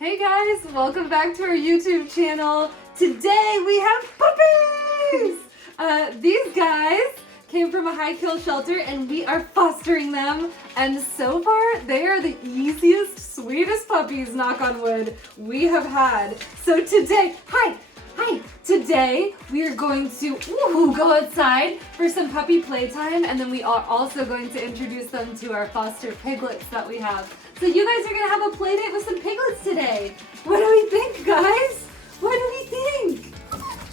Hey guys, welcome back to our YouTube channel. Today we have puppies! These guys came from a high-kill shelter and we are fostering them. And so far, they are the easiest, sweetest puppies, knock on wood, we have had. So today, today we are going to go outside for some puppy playtime, and then we are also going to introduce them to our foster piglets that we have. So you guys are gonna have a play date with some piglets today. What do we think, guys? What do we think?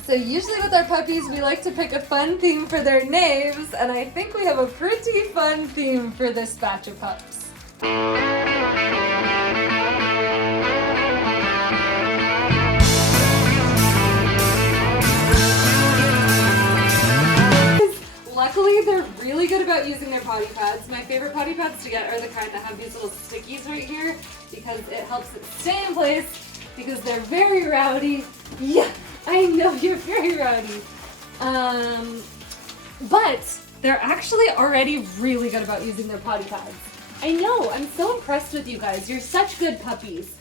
So usually with our puppies, we like to pick a fun theme for their names, and I think we have a pretty fun theme for this batch of pups. Luckily, they're really good about using their potty pads. My favorite potty pads to get are the kind that have these little stickies right here because it helps it stay in place because they're very rowdy. Yeah, I know you're very rowdy. But they're actually already really good about using their potty pads. I know, I'm so impressed with you guys. You're such good puppies.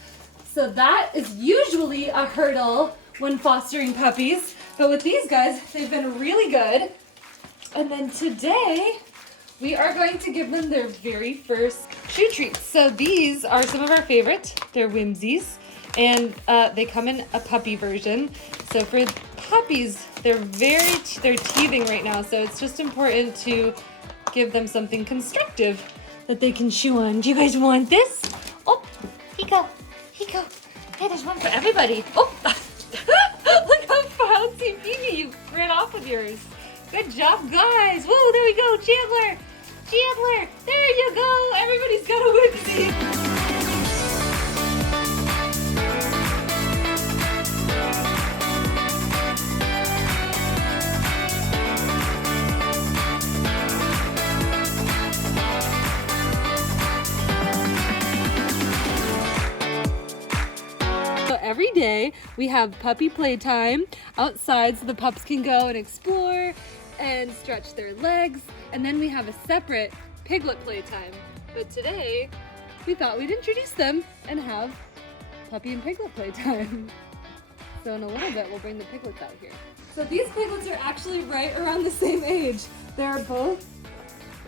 So that is usually a hurdle when fostering puppies. But with these guys, they've been really good. And then today, we are going to give them their very first chew treats. So these are some of our favorite. They're Whimsies, and they come in a puppy version. So for puppies, they're teething right now, so it's just important to give them something constructive that they can chew on. Do you guys want this? Oh, here you go. Here you go. Hey, there's one for everybody. Oh, look how fancy you ran off with yours. Good job, guys. Whoa, there we go. Chandler. Chandler. There you go. Everybody's got a Whimsy. So every day we have puppy playtime outside so the pups can go and explore and stretch their legs, and then we have a separate piglet playtime. But today, we thought we'd introduce them and have puppy and piglet playtime. So in a little bit, we'll bring the piglets out here. So these piglets are actually right around the same age. They're both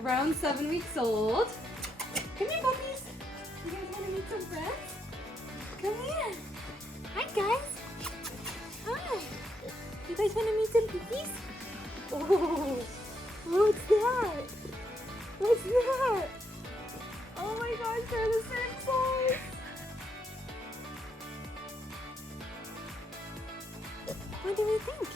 around 7 weeks old. Come here, puppies. You guys want to meet some friends? Come here. Hi, guys. Hi. You guys want to meet some puppies? Oh, what's that? What's that? Oh my gosh, they're the same size. What do we think?